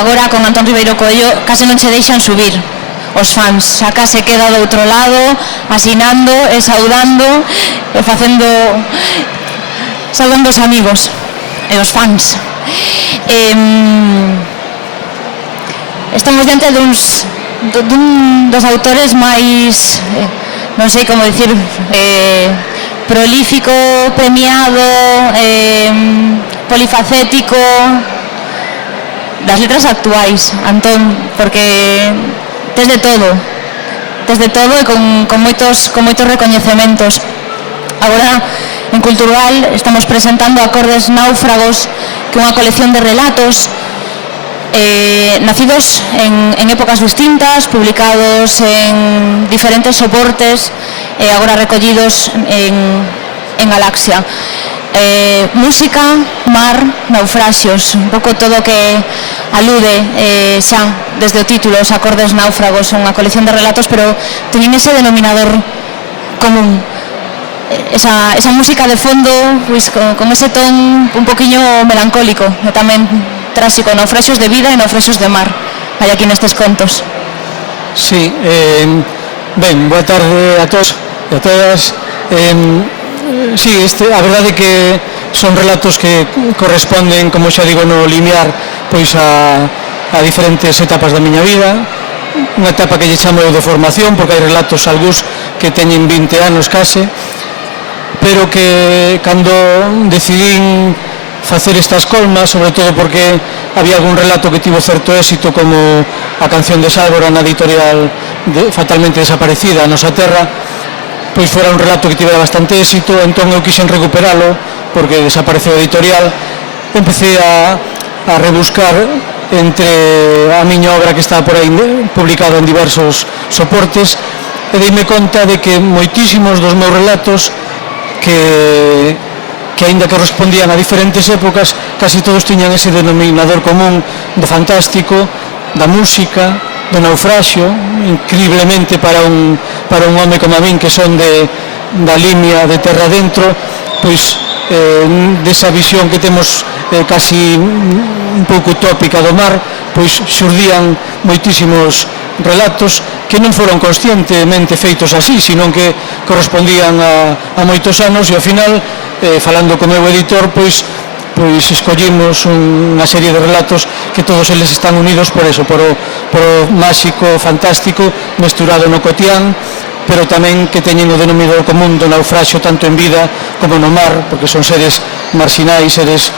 agora con Antón Ribeiro Coello case non che deixan subir os fans, xa case queda do outro lado asinando e saudando e saudando os amigos e os fans. Estamos diante dun dos autores máis, non sei como dicir, prolífico, premiado, polifacético das letras actuais, Antón, porque tes de todo e con moitos recoñecementos. Agora en Cultural estamos presentando Acordes Náufragos, que é unha colección de relatos nacidos en épocas distintas, publicados en diferentes soportes e agora recollidos en Galaxia. Música, mar, naufraxios, un pouco todo o que alude xa desde o título, os Acordes Náufragos, unha colección de relatos, pero teñen ese denominador común, esa música de fondo, pois, con ese ton un poquinho melancólico e tamén tráxico, naufraxios de vida e naufraxios de mar hai aquí nestes contos. Sí, ben, boa tarde a todos e a todas. Sí, a verdade é que son relatos que corresponden, como xa digo, no linear pois a diferentes etapas da miña vida, unha etapa que lle chamo de formación, porque hai relatos algúns que teñen 20 anos case, pero que cando decidín facer estas colmas, sobre todo porque había algún relato que tivo certo éxito, como a canción de Sálvora na editorial fatalmente desaparecida, a Nosa Terra, pois fora un relato que tivera bastante éxito, entón eu quixen recuperalo porque desapareceu a editorial. Empecé a rebuscar entre a miña obra que estaba por aí publicada en diversos soportes e deime conta de que moitísimos dos meus relatos que aínda correspondían a diferentes épocas, casi todos tiñan ese denominador común do fantástico, da música, do naufraxio, increíblemente para un home como a min que son da línea de terra dentro, pois desa visión que temos casi un pouco utópica do mar, pois xurdían moitísimos relatos que non foron conscientemente feitos así, sino que correspondían a moitos anos e ao final, falando co meu editor, pois escollimos unha serie de relatos que todos eles están unidos por eso, por o máxico, fantástico, mesturado no cotián, pero tamén que teñen o denominador común do naufraxio tanto en vida como no mar, porque son seres marxinais, seres,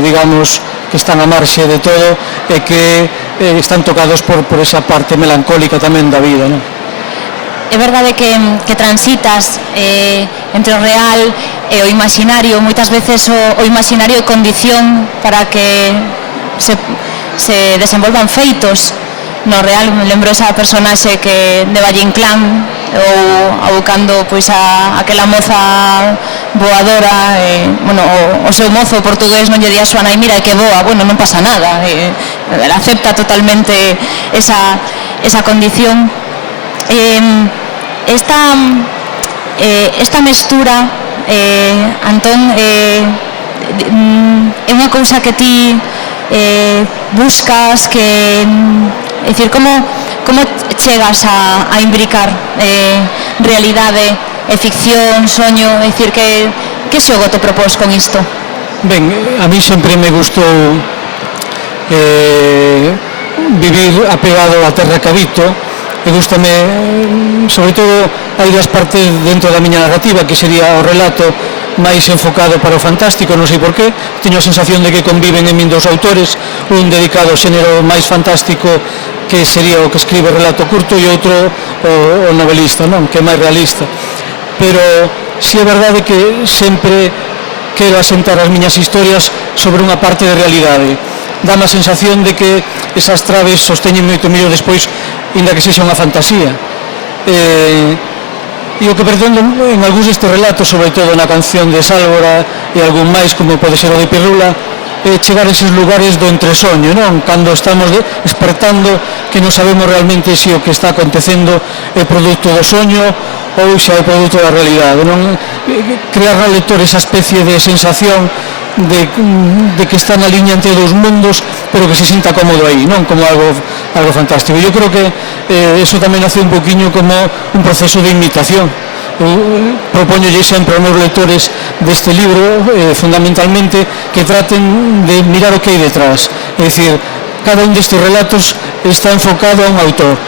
digamos, que están a marxe de todo e que están tocados por esa parte melancólica tamén da vida, non? É verdade que transitas entre o real e o imaginario, moitas veces o imaginario é condición para que se desenvolvan feitos. No real, me lembro esa personaxe que de Valle Inclán ou abocando pois a aquela moza voadora, o seu mozo portugués non lle di a súa nai, mira, que boa, bueno, non pasa nada, ela acepta totalmente esa condición. Esta mestura, Antón, é unha cousa que ti buscas, que é dicir, como chegas a imbricar realidade e ficción, soño, é dicir, que xogo te propós con isto? Ben, a mí sempre me gustou vivir apegado á terra que habito. Me gustame, sobre todo, hai das partes dentro da miña narrativa que sería o relato máis enfocado para o fantástico, non sei por qué, teño a sensación de que conviven en min dos autores, un dedicado ao xénero máis fantástico, que sería o que escribe o relato curto, e outro o novelista, non? Que é máis realista. Pero si é verdade que sempre quero asentar as miñas historias sobre unha parte de realidade. Dá-me a sensación de que esas traves sosteñen moito mellor despois, inda que sexa unha fantasía. E o que pretendo en algúns destes relatos, sobre todo na canción de Sálvora e algún máis, como pode ser o de Pirrula, chegar a eses lugares do entresoño, non? Cando estamos despertando, que non sabemos realmente se o que está acontecendo é produto do soño ou xa é produto da realidade, non? Crear no lector esa especie de sensación de que está na liña entre dos mundos, pero que se sinta cómodo aí, non como algo fantástico. Eu creo que eso tamén hace un poquinho como un proceso de imitación. Propoñolle sempre aos meus lectores deste libro, fundamentalmente, que traten de mirar o que hai detrás. É dicir, cada un destes relatos está enfocado a un autor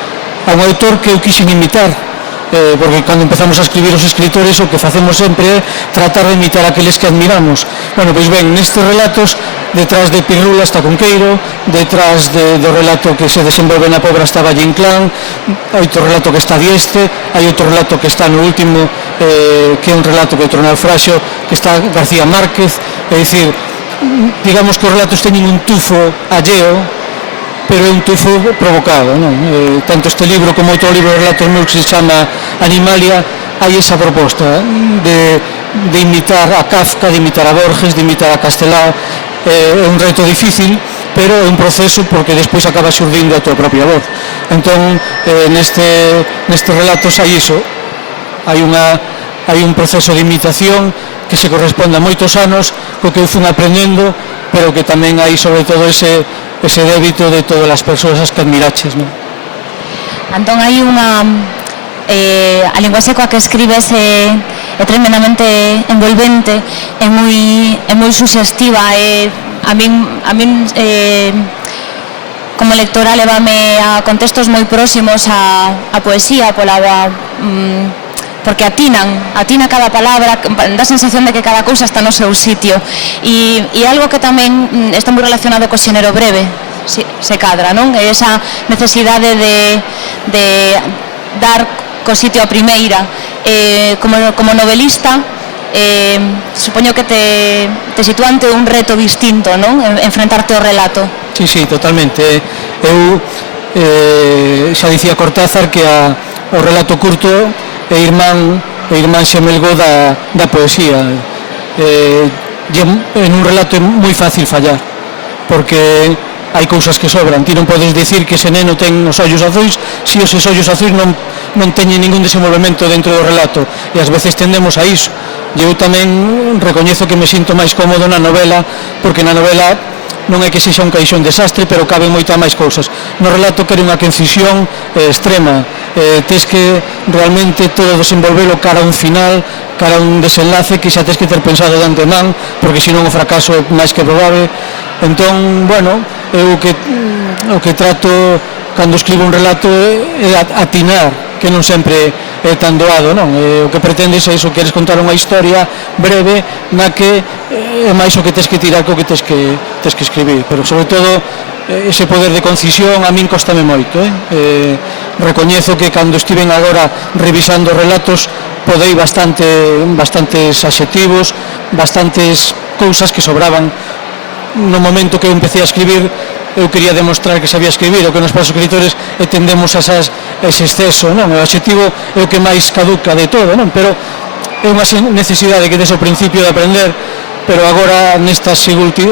que eu quixen imitar, porque cando empezamos a escribir os escritores o que facemos sempre é tratar de imitar aqueles que admiramos. Bueno, pois ben, nestes relatos, detrás de Pirrula está Conqueiro, detrás do relato que se desenvolve na Pobra está Valle Inclán, hai outro relato que está Dieste, hai outro relato que está no último, que é un relato que é outro naufraxio, que está García Márquez. É dicir, digamos que os relatos teñen un tufo alleo, pero é un tufo provocado, non? Tanto este libro como outro libro de relatos meus que se chama Animalia, hai esa proposta de imitar a Kafka, de imitar a Borges, de imitar a Castelao. É un reto difícil, pero é un proceso porque despois acaba xurdindo a tua propia voz. Entón, nestes relatos hai iso, hai un proceso de imitación que se corresponde a moitos anos co que eu fui aprendendo, pero que tamén hai sobre todo ese débito de todas as persoas que admiraches, non? Entón hai unha a linguaxe coa que escribes é tremendamente envolvente, é moi suxestiva, a min como lectora lévame a contextos moi próximos a poesía, porque atina cada palabra, dá a sensación de que cada cousa está no seu sitio, e algo que tamén está moi relacionado co xénero breve, se cadra, non? É esa necesidade de dar co sitio a primeira. Como novelista, supoño que te sitúa ante un reto distinto, non? Enfrentarte ao relato. Sí, totalmente. Eu xa dicía Cortázar que o relato curto é irmán xemelgo da poesía. En un relato é moi fácil fallar, porque hai cousas que sobran. Ti non podes dicir que ese neno ten os ollos azuis se os ollos azuis non teñen ningún desenvolvemento dentro do relato, e ás veces tendemos a iso. E eu tamén recoñezo que me sinto máis cómodo na novela, porque na novela non é que sexa un caixón desastre, pero caben moita máis cousas. No relato quere unha concisión extrema, tes que realmente todo desenvolvelo cara a un final, cara a un desenlace que xa tes que ter pensado de antemán, porque senón o fracaso é máis que probable. Entón, bueno, eu o que trato cando escribo un relato é atinar, que non sempre é tan doado, non? O que pretendes é iso, queres contar unha historia breve na que é máis o que tes que tirar co que tes que escribir, pero sobre todo ese poder de concisión a min costame moito. Recoñezo que cando estiven agora revisando relatos podei bastantes adxetivos, bastantes cousas que sobraban. No momento que eu empecé a escribir, eu quería demostrar que sabía escribir, o que nos pasa aos escritores e tendemos a ese exceso, non? O adxetivo é o que máis caduca de todo, non? Pero é unha necesidade que des ao principio de aprender, pero agora nesta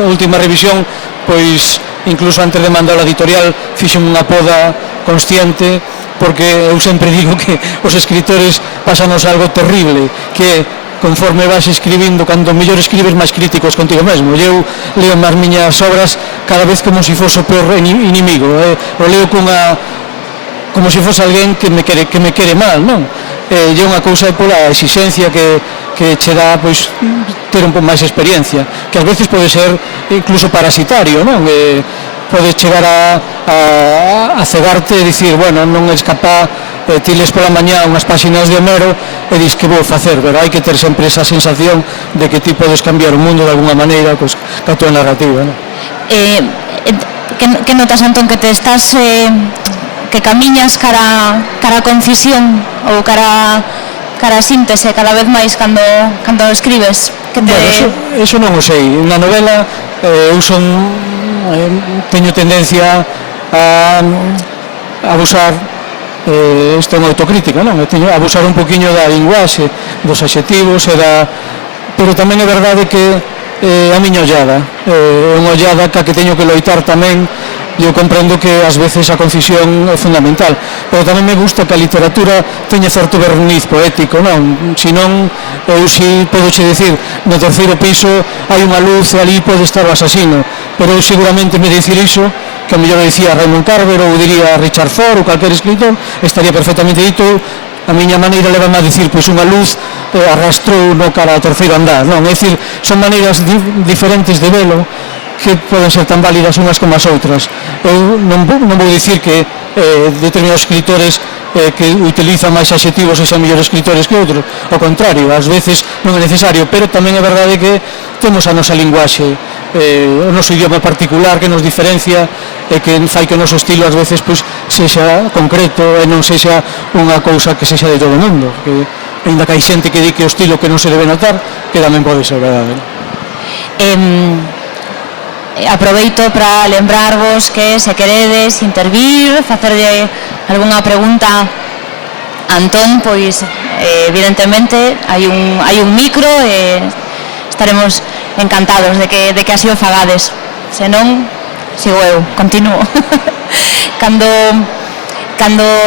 última revisión, pois incluso antes de mandar a editorial fixen unha poda consciente, porque eu sempre digo que os escritores pásanos algo terrible, que conforme vas escribindo, cando mellor escribes máis críticos contigo mesmo. Eu leo as miñas obras cada vez como se fose o peor inimigo, o leo como se fose alguén que me quere mal, non? E é unha cousa pola exigencia que che dá, pois, ter un pouco máis experiencia, que ás veces pode ser incluso parasitario, non? Podes chegar a cegarte e dicir, bueno, non és capaz, ti les pola mañá unhas páxinas de Homero e dis que vou facer, pero hai que ter sempre esa sensación de que ti podes cambiar o mundo de alguna maneira ca tua narrativa, non? Que notas, Antón, que te estás que camiñas cara a concisión ou cara a síntese cada vez máis cando escribes? Bueno, eso non o sei. Na novela eu teño tendencia a abusar, isto é unha autocrítica, non? Teño a abusar un poquinho da linguaxe, dos adxetivos, pero tamén é verdade que a miña ollada é unha ollada ca que teño que loitar tamén, eu comprendo que ás veces a concisión é fundamental, pero tamén me gusta que a literatura teña certo verniz poético, non? Senón, eu si podo che dicir, no terceiro piso hai unha luz e ali pode estar o asasino, pero eu seguramente me dicir iso, que a mellor dicía Raymond Carver ou diría Richard Ford ou calquer escritor, estaría perfectamente dito. A miña maneira leva-me a dicir, pois unha luz arrastrou no cara ao terceiro andar, non? É dicir, son maneiras diferentes de velo que poden ser tan válidas unhas como as outras. Eu non vou dicir que determinados escritores que utilizan máis adxetivos e son mellores escritores que outros, ao contrario, ás veces non é necesario, pero tamén é verdade que temos a nosa linguaxe, o noso idioma particular que nos diferencia e que fai que o noso estilo ás veces pois sexa concreto e non sexa unha cousa que sexa de todo o mundo, que ainda que hai xente que di que o estilo que non se debe notar, que tamén pode ser verdade. Aproveito para lembrarvos que se queredes intervir, facerlle algunha pregunta a Antón, pois evidentemente hai un micro e estaremos encantados de que así o fagades. Se non, sigo eu, continuo.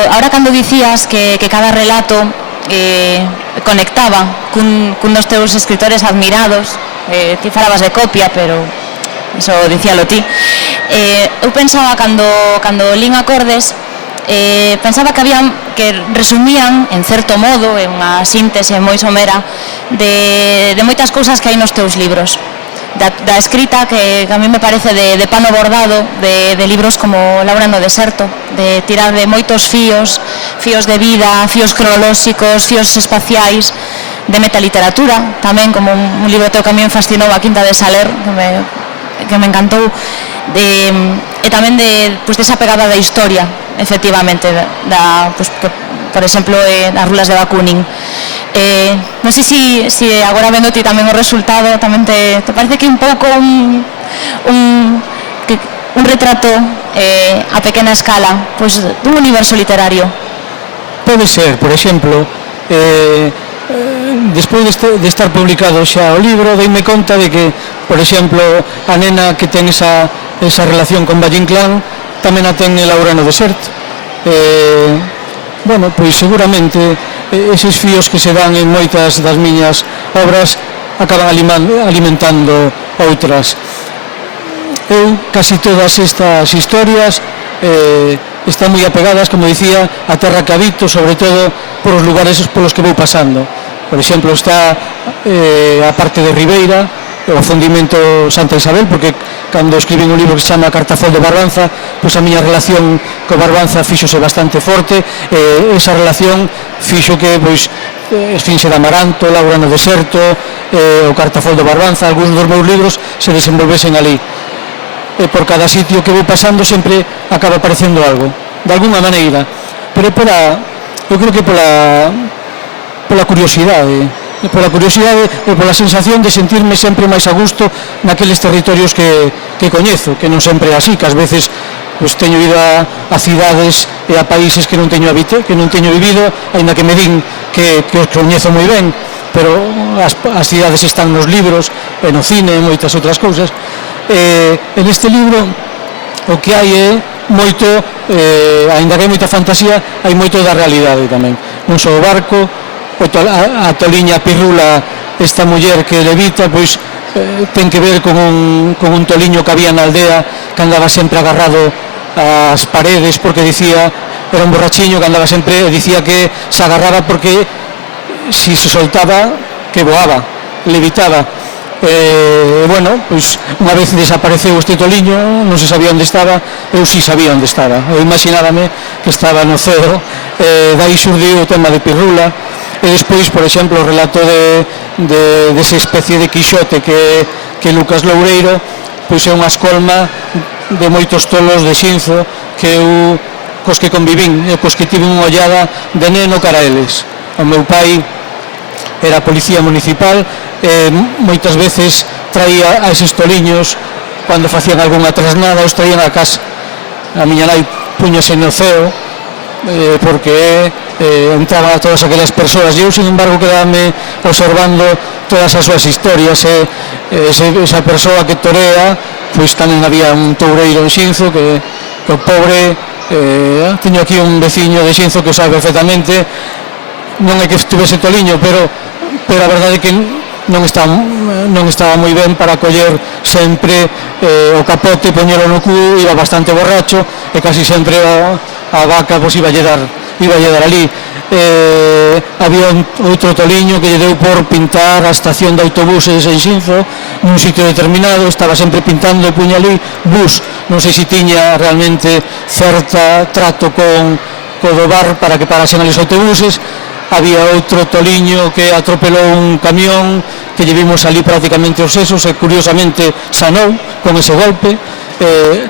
Ahora cando dicías que cada relato conectaba cun dos teus escritores admirados, ti falabas de Copia, pero iso dicíalo ti. Eu pensaba, cando lín Acordes, pensaba que resumían, en certo modo, en unha síntese moi somera, de moitas cousas que hai nos teus libros. Da escrita, que a mí me parece de pano bordado, de libros como Laura no deserto, de tirar de moitos fíos de vida, fíos cronolóxicos, fíos espaciais, de metaliteratura, tamén como un libro teu que a mí me fascinou, A Quinta de Saler, que me encantou, e tamén desa pegada da historia, efectivamente, por exemplo, das rulas de Bakunin. Non sei se agora vendo ti tamén o resultado, tamén te parece que un pouco un retrato a pequena escala dun universo literario. Pode ser, por exemplo, despois de estar publicado xa o libro, deime conta de que, por exemplo, a nena que ten esa relación con Valle Inclán tamén a ten Laura no deserto. Bueno, pois seguramente eses fíos que se dan en moitas das miñas obras acaban alimentando outras. Eu, casi todas estas historias están moi apegadas, como dicía, a terra que habito, sobre todo por os lugares polos que vou pasando. Por exemplo, está a parte de Ribeira, o afundimento Santa Isabel, porque cando escribín un libro que se chama Cartafol de Barbanza, pois a miña relación co Barbanza fíxose bastante forte, esa relación fixo que pois Esfinxe de Amaranto, Laura no deserto, o Cartafol de Barbanza, algúns dos meus libros se desenvolvesen ali. E por cada sitio que vou pasando sempre acaba aparecendo algo, de alguna maneira, pero eu creo que pola curiosidade e pola sensación de sentirme sempre máis a gusto naqueles territorios que coñezo, que non sempre é así, que ás veces teño ido a cidades e a países que non teño vivido, aínda que me din que os coñezo moi ben, pero as cidades están nos libros e no cine e moitas outras cousas. En este libro o que hai é moito, aínda que hai moita fantasía, hai moito da realidade tamén, non só o barco, a Toliña Pirrula, esta muller que levita, pois ten que ver con un toliño que había na aldea que andaba sempre agarrado ás paredes porque dicía, era un borrachiño que andaba sempre, dicía que se agarraba porque si se soltaba que voaba, levitaba. Bueno, pois unha vez desapareceu este toliño, non se sabía onde estaba, eu si sabía onde estaba, eu imaginábame que estaba no ceo, dai xurdiu o tema de Pirrula. E despois, por exemplo, o relato desa especie de Quixote que Lucas Loureiro pois é unha escolma de moitos tolos de Xinzo que eu cos que convivín e cos que tive unha ollada de neno cara a eles. O meu pai era policía municipal e moitas veces traía a eses toliños cando facían algunha trasnada, os traían a casa. A miña nai puñase no ceo porque entraban a todas aquelas persoas e eu, sin embargo, quedame observando todas as súas historias esa persoa que torea, pois tamén había un toureiro en Xinzo que o pobre, teño aquí un veciño de Xinzo que o sabe perfectamente, non é que estuvese toliño, pero a verdade é que non estaba moi ben para coller sempre o capote, poñelo no cu, iba bastante borracho e casi sempre a vaca pois iba a lle dar ali. Había outro toliño que lle deu por pintar a estación de autobuses en Xinzo nun sitio determinado, estaba sempre pintando e puña ali bus, non sei se tiña realmente certa trato co do bar para que parasen ali os autobuses. Había outro toliño que atropelou un camión que lle vimos ali prácticamente os sesos e curiosamente sanou con ese golpe.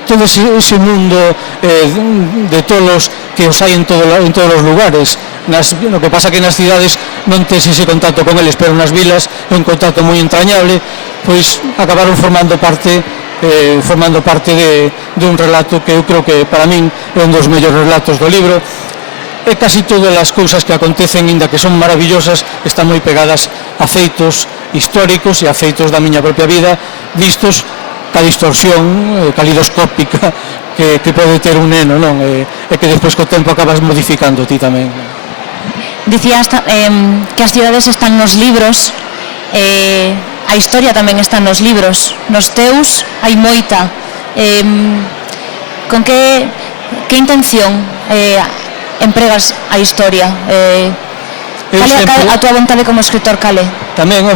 Todo ese mundo de tolos que os hai en todos os lugares. Lo que pasa que nas cidades non tes ese contacto con eles, pero nas vilas é un contacto moi entrañable, pois acabaron formando parte de un relato que eu creo que para min é un dos mellores relatos do libro. E casi todas as cousas que acontecen, inda que son maravillosas, están moi pegadas a feitos históricos e a feitos da miña propia vida, vistos ca distorsión calidoscópica que pode ter un neno, non? E que despois co tempo acabas modificando ti tamén. Dicías que as cidades están nos libros, a historia tamén está nos libros, nos teus hai moita. Con que intención empregas a historia? Cale a tua vontade como escritor, cale? Tamén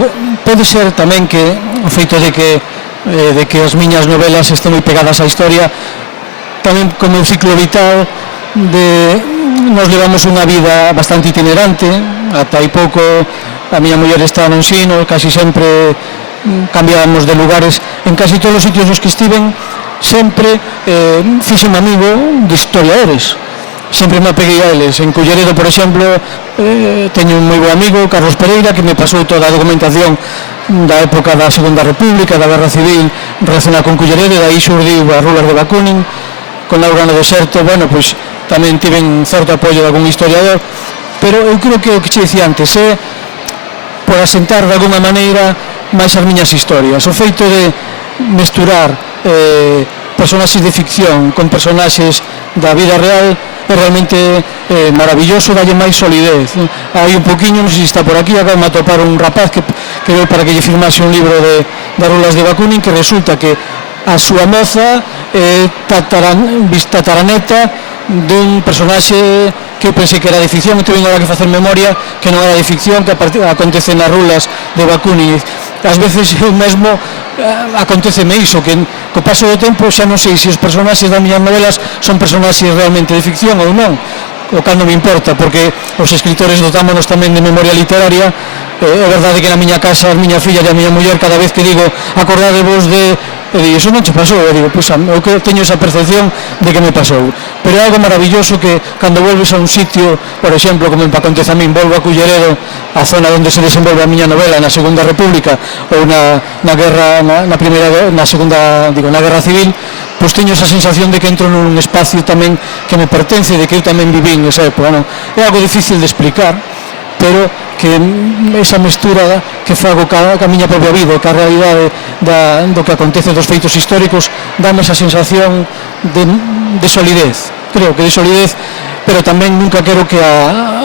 pode ser tamén que o feito de que as miñas novelas estén moi pegadas á historia, tamén como o ciclo vital nos levamos unha vida bastante itinerante, ata hai pouco a miña muller está no ensino, casi sempre cambiábamos de lugares, en casi todos os sitios nos que estiven sempre fixeme amigo de historiadores. Sempre me apeguei a eles. En Culleredo, por exemplo, teño un moi bo amigo, Carlos Pereira, que me pasou toda a documentación da época da Segunda República, da Guerra Civil relacionada con Culleredo, e dai xurdiu as rulas de Bakunin, con Laura no deserto. Bueno, pois tamén tiven certo apoio de algún historiador, pero eu creo que o que che dicía antes é por asentar de alguna maneira máis as miñas historias, o feito de mesturar personaxes de ficción con personaxes da vida real é realmente maravilloso, dalle máis solidez. Hai un poquinho, non sei se está por aquí, acabo de atopar un rapaz que veu para que lle firmase un libro de rulas de Bakunin, que resulta que a súa moza é tataraneta dun personaxe que eu pensei que era de ficción, e tuve agora que facer memoria que non era de ficción, que acontece nas rulas de Bakunin. Ás veces eu mesmo aconteceme iso, que co paso do tempo xa non sei se os personaxes das miñas novelas son personaxes realmente de ficción ou non, o cal non me importa, porque os escritores dotámonos tamén de memoria literaria. É verdade que na miña casa, as miña filla e a miña muller, cada vez que digo acordadevos de... E digo, iso non che pasou? E digo, pois eu que teño esa percepción de que me pasou. Pero é algo maravilloso que cando volves a un sitio, por exemplo, como me acontece a min, volvo a Culleredo, a zona onde se desenvolve a miña novela na Segunda República ou na guerra, na Guerra Civil, pois teño esa sensación de que entro nun espacio tamén que me pertence, de que eu tamén vivín esa época, non? É algo difícil de explicar, pero que esa mestura que fago ca miña propia vida, ca realidade do que acontece dos feitos históricos, dame esa sensación de solidez, creo que de solidez, pero tamén nunca quero que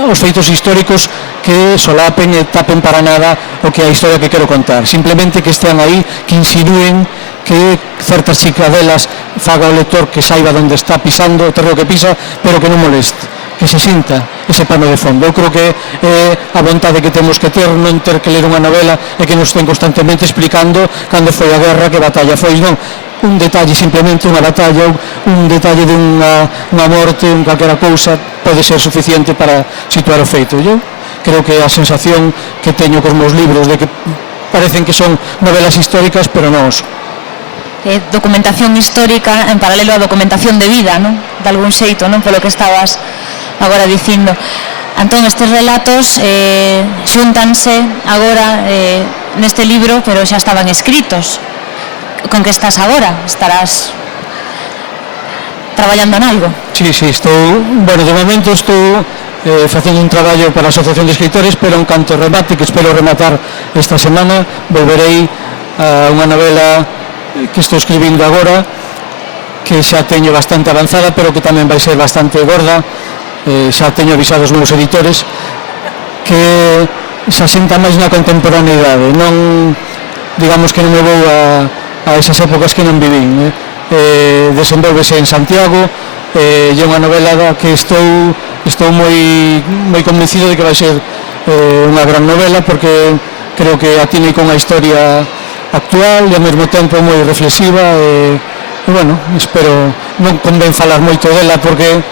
os feitos históricos que solapen e tapen para nada o que a historia que quero contar, simplemente que estean aí, que insinúen, que certas chicadelas faga o lector que saiba onde está pisando, o terreo que pisa, pero que non moleste, que se sinta ese pano de fondo. Eu creo que é a vontade que temos que ter, non ter que ler unha novela e que nos estén constantemente explicando cando foi a guerra, que batalla foi, non. Un detalle, simplemente unha batalla, un detalle de unha morte, un calquera cousa, pode ser suficiente para situar o feito. Eu creo que a sensación que teño cos meus libros de que parecen que son novelas históricas, pero non son. Documentación histórica en paralelo a documentación de vida, non? De algún xeito, non? Polo que estabas agora dicindo. Antón, estes relatos xúntanse agora neste libro, pero xa estaban escritos. Con que estás agora? Estarás traballando en algo? Sí, estou, bueno, de momento estou facendo un traballo para a Asociación de Escritores, pero en canto remate, que espero rematar esta semana, volverei a unha novela que estou escribindo agora, que xa teño bastante avanzada, pero que tamén vai ser bastante gorda. Xa teño avisado os meus editores que se asenta máis na contemporaneidade, non, digamos que non me vou a esas épocas que non vivín. Desenvolvese en Santiago, e é unha novela da que estou moi convencido de que vai ser unha gran novela, porque creo que atine con a historia actual e ao mesmo tempo moi reflexiva, e bueno, espero non convén falar moito dela porque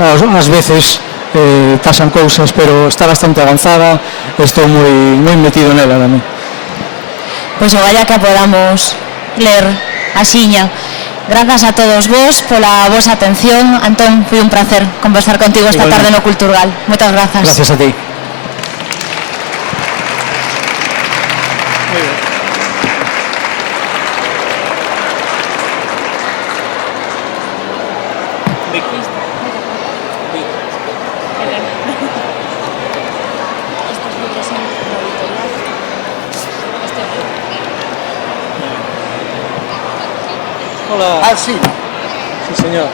ás veces pasan cousas, pero está bastante avanzada e estou moi metido nela tamén. Pois ogalla que podamos ler axiña. Grazas a todos vos pola vosa atención. Antón, foi un placer conversar contigo esta tarde no Culturgal. Moitas grazas. Gracias a ti. Hola. Ah, sí. Sí, señor.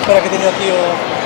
Espera que teño aquí o...